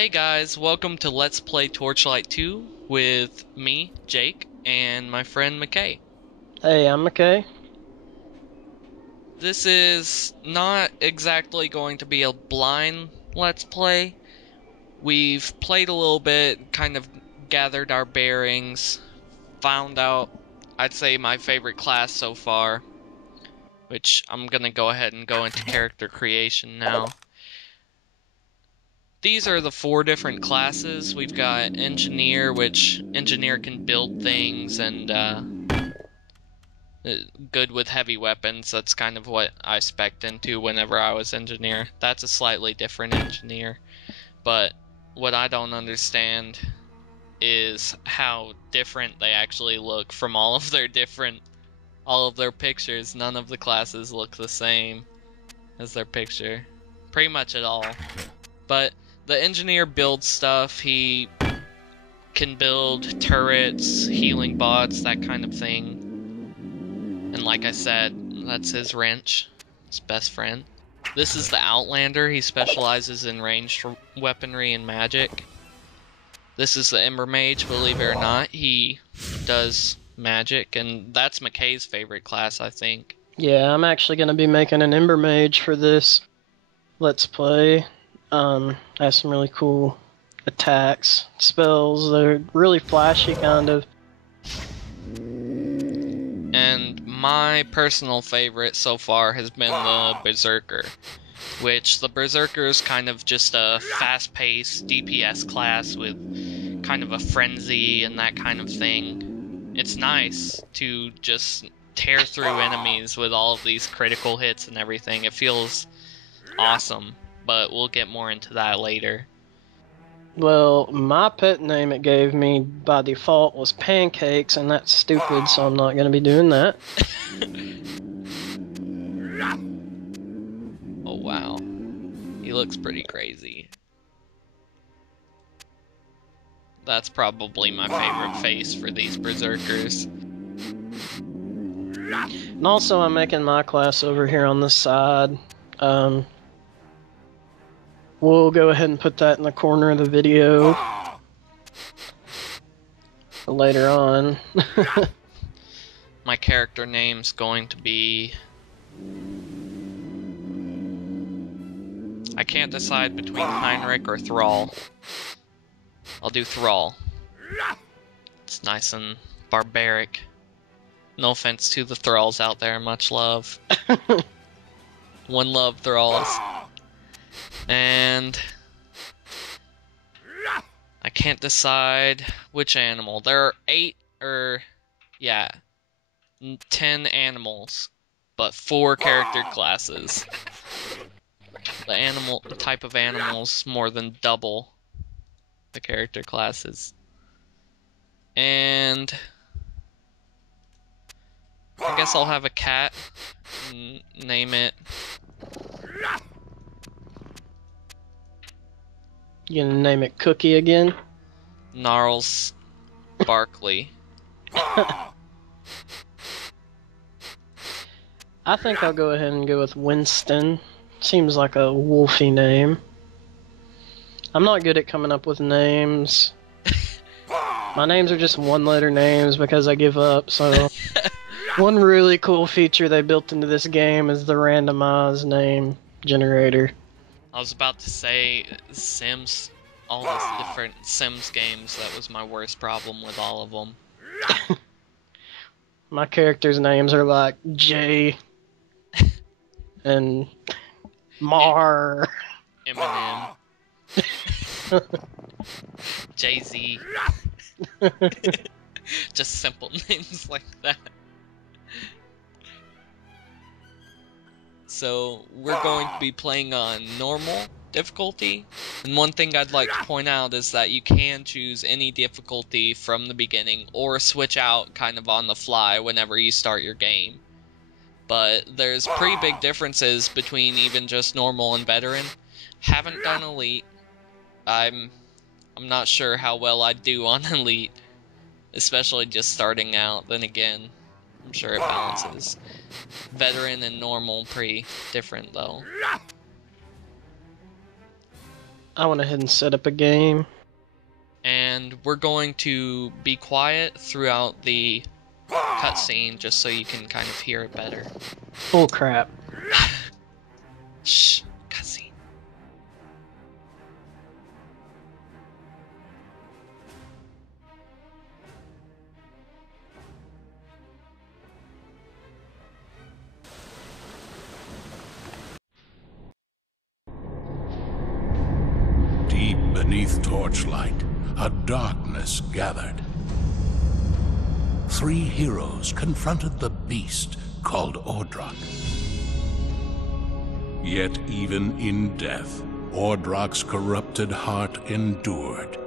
Hey guys, welcome to Let's Play Torchlight 2 with me, Jake, and my friend McKay. Hey, I'm McKay. This is not exactly going to be a blind Let's Play. We've played a little bit, kind of gathered our bearings, found out, I'd say, my favorite class so far, which I'm gonna go ahead and go into character creation now. These are the 4 different classes. We've got Engineer, which Engineer can build things and good with heavy weapons. That's kind of what I spec'd into whenever I was Engineer. That's a slightly different Engineer. But what I don't understand is how different they actually look from all of their pictures. None of the classes look the same as their picture. Pretty much at all. But the Engineer builds stuff. He can build turrets, healing bots, that kind of thing. And like I said, that's his wrench, his best friend. This is the Outlander. He specializes in ranged weaponry and magic. This is the Ember Mage, believe it or not. He does magic, and that's McKay's favorite class, I think. Yeah, I'm actually going to be making an Ember Mage for this Let's Play. Has some really cool attacks, spells. They're really flashy, kind of. And my personal favorite so far has been the Berserker, which the Berserker is kind of just a fast-paced DPS class with kind of a frenzy and that kind of thing. It's nice to just tear through enemies with all of these critical hits and everything. It feels awesome, but we'll get more into that later. Well, my pet name it gave me by default was Pancakes, and that's stupid, so I'm not going to be doing that. Oh wow, he looks pretty crazy. That's probably my favorite face for these Berserkers. And also, I'm making my class over here on the side. We'll go ahead and put that in the corner of the video later on. My character name's going to be... I can't decide between Heinrich or Thrall. I'll do Thrall. It's nice and barbaric. No offense to the Thralls out there, much love. One love, Thralls. And I can't decide which animal. There are 10 animals, but 4 character classes. The type of animals more than double the character classes. And I guess I'll have a cat and name it. You gonna name it Cookie again? Gnarls Barkley. I think I'll go ahead and go with Winston. Seems like a wolfy name. I'm not good at coming up with names. My names are just one-letter names because I give up, so... One really cool feature they built into this game is the randomized name generator. I was about to say Sims, all those different Sims games, that was my worst problem with all of them. My characters' names are like Jay and Mar. Eminem. Jay-Z. Just simple names like that. So, we're going to be playing on normal difficulty. And one thing I'd like to point out is that you can choose any difficulty from the beginning or switch out kind of on the fly whenever you start your game. But there's pretty big differences between even just normal and veteran. Haven't done elite. I'm not sure how well I'd do on elite, especially just starting out. Then again, I'm sure it balances. Veteran and normal pretty different though. I went ahead and set up a game. And we're going to be quiet throughout the cutscene just so you can kind of hear it better. Oh crap. Shh, cutscene. Deep beneath Torchlight, a darkness gathered. 3 heroes confronted the beast called Ordrak. Yet even in death, Ordrak's corrupted heart endured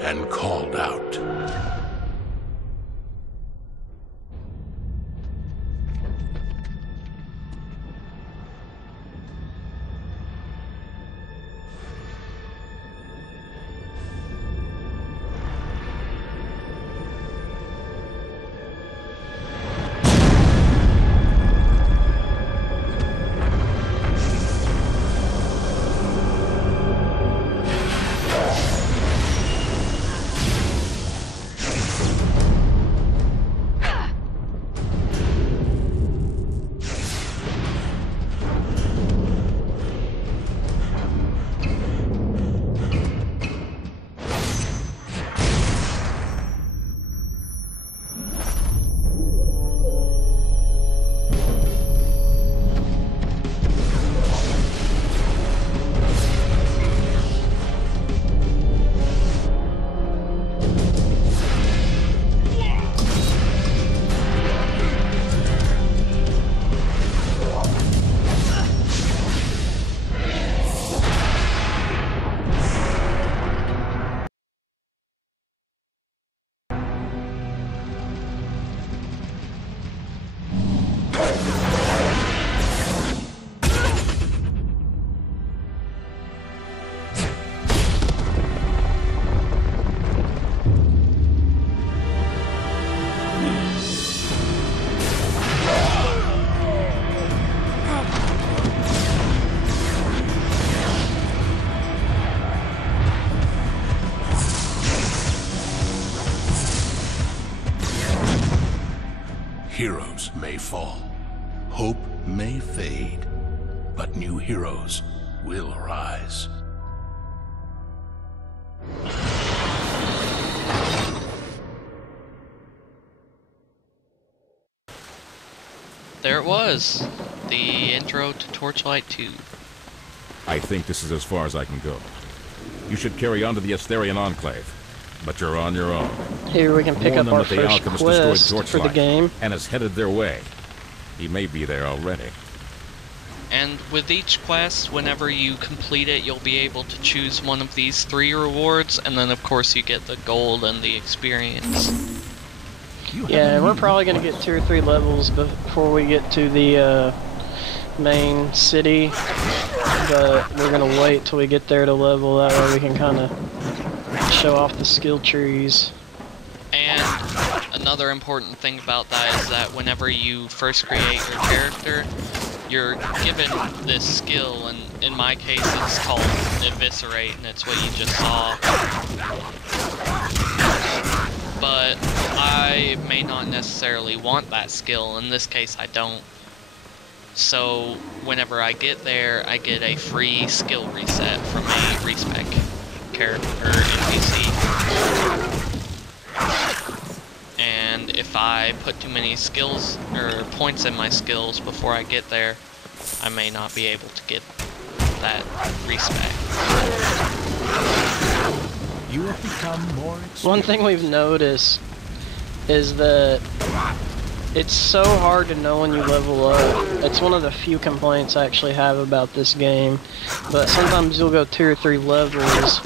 and called out. Heroes may fall, hope may fade, but new heroes will rise. There it was, the intro to Torchlight 2. I think this is as far as I can go. You should carry on to the Estherian Enclave, but you're on your own. Here we can pick Warn up them our that the first alchemist quest destroyed for the Torchlight game. and is headed their way. He may be there already. And with each quest, whenever you complete it, you'll be able to choose one of these 3 rewards, and then of course you get the gold and the experience. Yeah, and we're probably going to get 2 or 3 levels before we get to the main city, but we're going to wait till we get there to level, that way we can kind of show off the skill trees. And another important thing about that is that whenever you first create your character, you're given this skill, and in my case it's called Eviscerate, and it's what you just saw. But I may not necessarily want that skill. In this case, I don't. So whenever I get there, I get a free skill reset from a respec character or NPC. And if I put too many skills or points in my skills before I get there, I may not be able to get that respec. You have become more experienced. One thing we've noticed is that it's so hard to know when you level up. It's one of the few complaints I actually have about this game, but sometimes you'll go 2 or 3 levels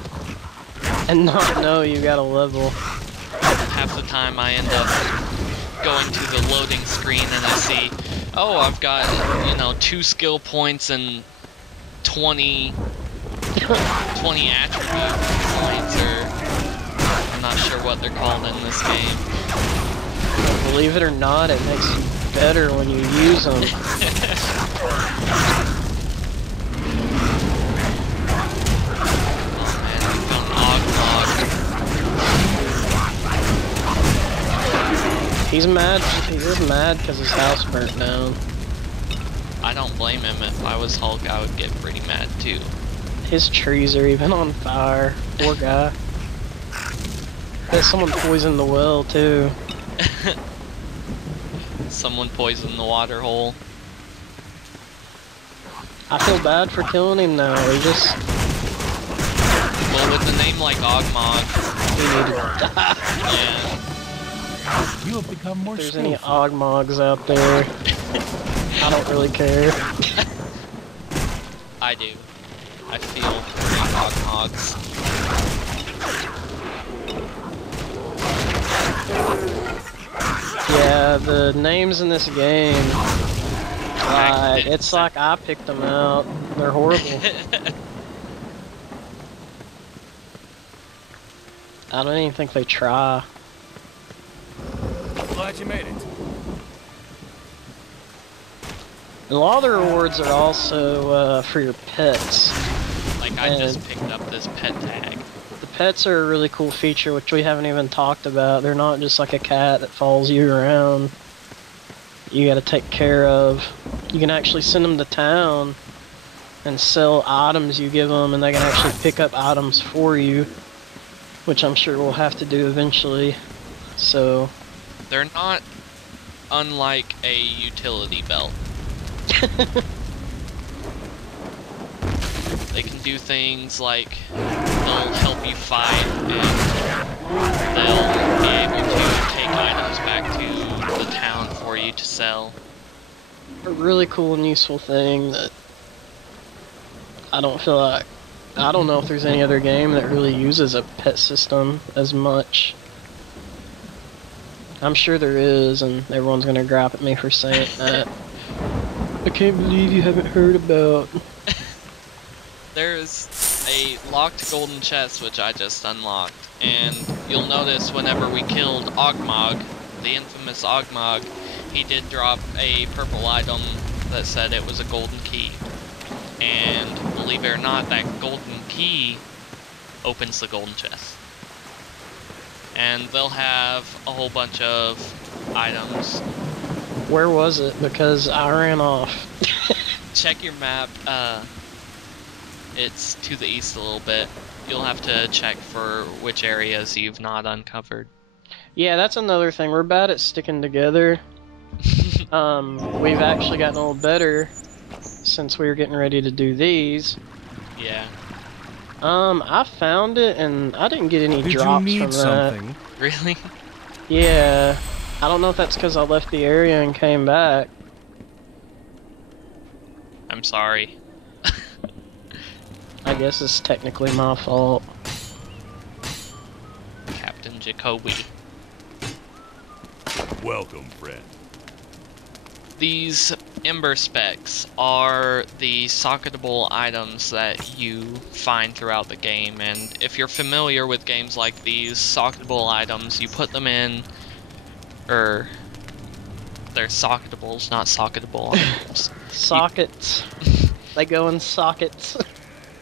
and not know you got a level. Half the time I end up going to the loading screen and I see, oh, I've got, 2 skill points and 20 attribute points, or I'm not sure what they're called in this game. Believe it or not, it makes you better when you use them. He's mad. He was mad because his house burnt down. I don't blame him. If I was Hulk, I would get pretty mad too. His trees are even on fire. Poor guy. There's someone poisoned the well too. Someone poisoned the water hole. I feel bad for killing him now. He just... Well, with a name like Ogmog, He needed to die. yeah. You have become more If there's any skillful. Ogmogs out there, I don't really care. I do. I feel for Ogmogs. Yeah, the names in this game, it's like I picked them out. They're horrible. I don't even think they try. Glad you made it. A lot of the rewards are also for your pets. Like, I just picked up this pet tag. The pets are a really cool feature, which we haven't even talked about. They're not just like a cat that follows you around. You gotta take care of. You can actually send them to town and sell items you give them, and they can actually pick up items for you, which I'm sure we'll have to do eventually. So... They're not unlike a utility belt. They can do things like they'll help you fight, and they'll be able to take items back to the town for you to sell. A really cool and useful thing that I don't feel like... I don't know if there's any other game that really uses a pet system as much. I'm sure there is, and everyone's gonna gripe at me for saying that. I can't believe you haven't heard about... There's a locked golden chest which I just unlocked, and you'll notice whenever we killed Ogmog, the infamous Ogmog, he did drop a purple item that said it was a golden key. And believe it or not, that golden key opens the golden chest. And they'll have a whole bunch of items. Where was it? Because I ran off. Check your map. It's to the east a little bit. You'll have to check for which areas you've not uncovered. Yeah, that's another thing. We're bad at sticking together. We've actually gotten a little better since we were getting ready to do these. Yeah. I found it and I didn't get any drops from that. Something? Really? Yeah. I don't know if that's because I left the area and came back. I'm sorry. I guess it's technically my fault. Captain Jacoby. Welcome, friend. These Ember Specs are the socketable items that you find throughout the game, and if you're familiar with games like these, socketable items, you put them in, they're socketables, not socketable items. Sockets. They go in sockets.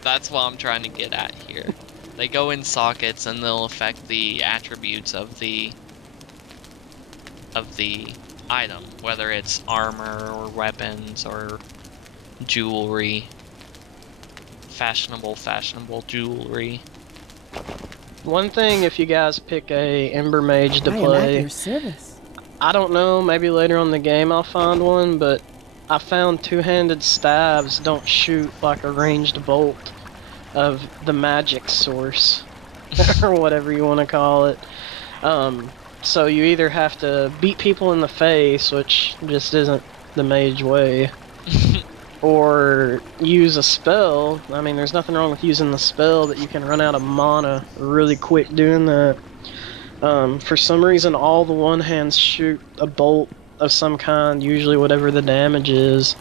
That's what I'm trying to get at here. They go in sockets and they'll affect the attributes of the item, whether it's armor or weapons or jewelry. Fashionable jewelry. One thing, if you guys pick a Ember Mage to I am at play, your service. I don't know, maybe later on in the game I'll find one, but I found two-handed staves don't shoot like a ranged bolt of the magic source, or whatever you want to call it. So you either have to beat people in the face, which just isn't the mage way, or use a spell. I mean, there's nothing wrong with using the spell, but you can run out of mana really quick doing that. For some reason, all the one-hands shoot a bolt of some kind, usually whatever the damage is.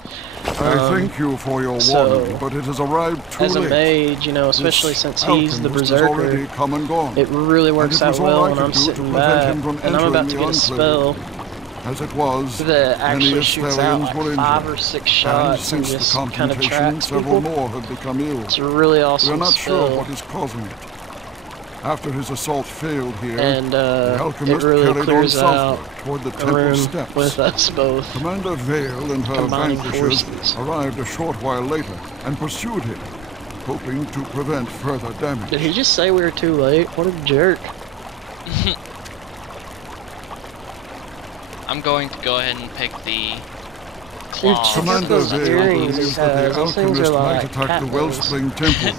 I thank you for your so, warning, but it has arrived too as a late. mage, you know, especially This since he's the alchemist has already berserker, come and gone, it really works and it was out all well I when could I'm do to sitting prevent back him from and I'm about to entering get a the spell as it was, that many actually shoots out Estherians were like injured, 5 or 6 and shots and since the just kind of confrontation, tracks several people. more have become ill. It's a really We are awesome not sure spell. what is causing it. After his assault failed here, And the it alchemist really carried on clears out southward toward the a temple room steps. with us both. Commander Vale and her Combining vanquishers forces. arrived a short while later and pursued him, hoping to prevent further damage. Did he just say we were too late? What a jerk. I'm going to go ahead and pick the Dude, claw. check out Commander those Vale earrings he believes that has. the Those things are alchemist might like attack cat the nose. Wellspring Temple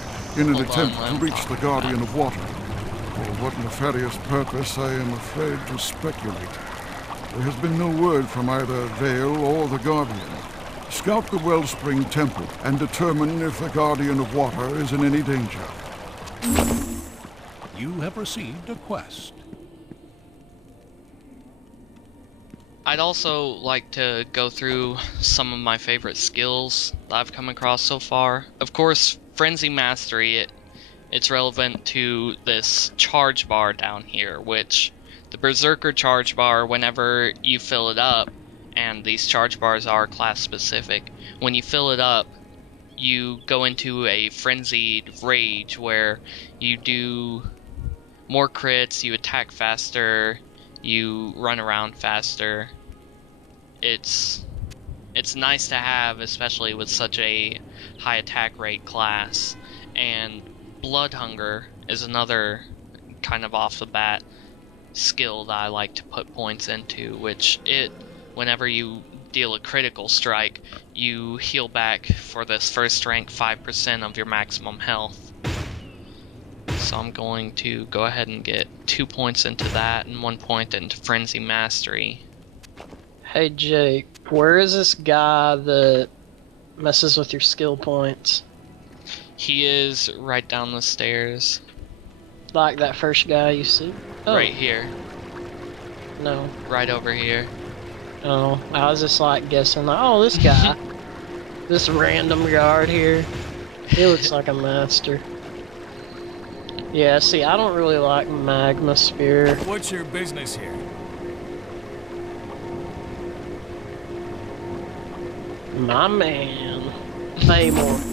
in an Hold on, attempt to I'm reach the Guardian of Water. For what nefarious purpose, I am afraid to speculate. There has been no word from either Vale or the Guardian. Scout the Wellspring Temple and determine if the Guardian of Water is in any danger. You have received a quest. I'd also like to go through some of my favorite skills that I've come across so far. Of course, Frenzy Mastery, it's relevant to this charge bar down here, which the Berserker charge bar, whenever you fill it up, and these charge bars are class specific, when you fill it up, you go into a frenzied rage where you do more crits, you attack faster, you run around faster. It's nice to have, especially with such a high attack rate class. And Blood Hunger is another kind of off the bat skill that I like to put points into, which whenever you deal a critical strike, you heal back for this first rank 5% of your maximum health. So I'm going to go ahead and get 2 points into that and 1 point into Frenzy Mastery. Hey Jake, where is this guy that messes with your skill points? He is right down the stairs. Like that first guy you see? Oh, Right here. no. Right over here. Oh, I was just like guessing, like, oh, this guy. This random guard here. He looks like a master. Yeah, see, I don't really like Magma Spear. What's your business here? My man. Thamor.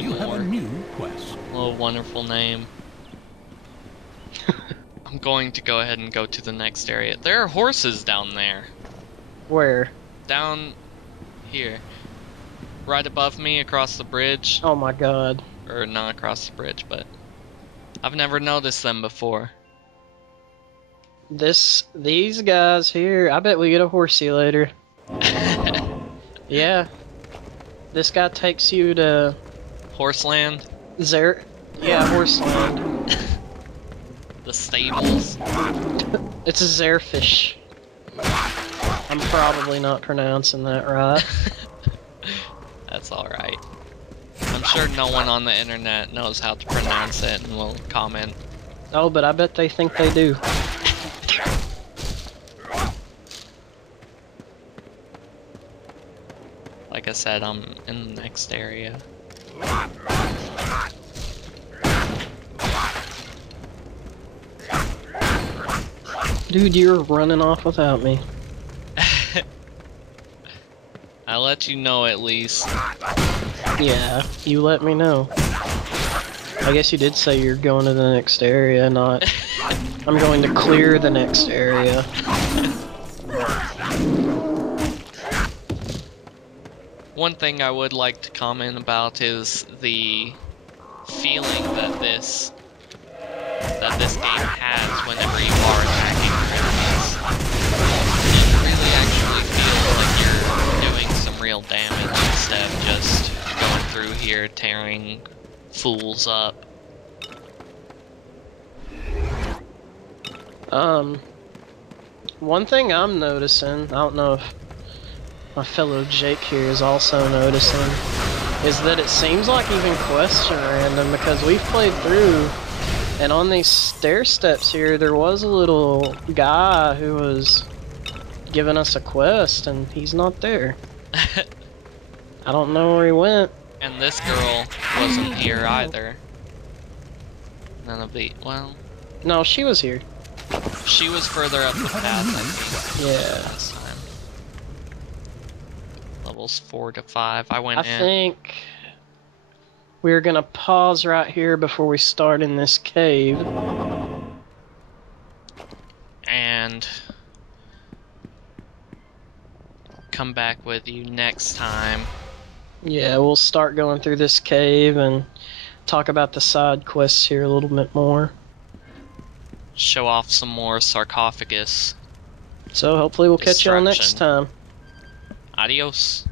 You have a Thamor. new quest. What a wonderful name. I'm going to go ahead and go to the next area. There are horses down there. Where? Down here. Right above me across the bridge. Oh my god. Or not across the bridge, but I've never noticed them before. These guys here, I bet we get a horsey later. Yeah. This guy takes you to Horseland, Yeah, Horseland. the stables. It's a Zerfish. I'm probably not pronouncing that right. That's alright. I'm sure no one on the internet knows how to pronounce it and will comment. Oh, but I bet they think they do. Like I said, I'm in the next area. Dude, you're running off without me. I'll let you know at least. Yeah, you let me know. I guess you did say you're going to the next area, not I'm going to clear the next area. One thing I would like to comment about is the feeling that this game has whenever you are attacking enemies. It really actually feels like you're doing some real damage instead of just going through here tearing fools up. One thing I'm noticing, I don't know if my fellow Jake here is also noticing, is that it seems like even quests are random, because we've played through, and on these stair steps here, there was a little guy who was giving us a quest, and he's not there. I don't know where he went. And this girl wasn't here either. None of the, well, No, she was here. she was further up the path than me Yeah. last time. Levels 4 to 5. I went I in. think We're gonna pause right here before we start in this cave. And come back with you next time. Yeah, we'll start going through this cave and talk about the side quests here a little bit more. Show off some more sarcophagus. So hopefully we'll catch y'all next Destruction. time. Adios.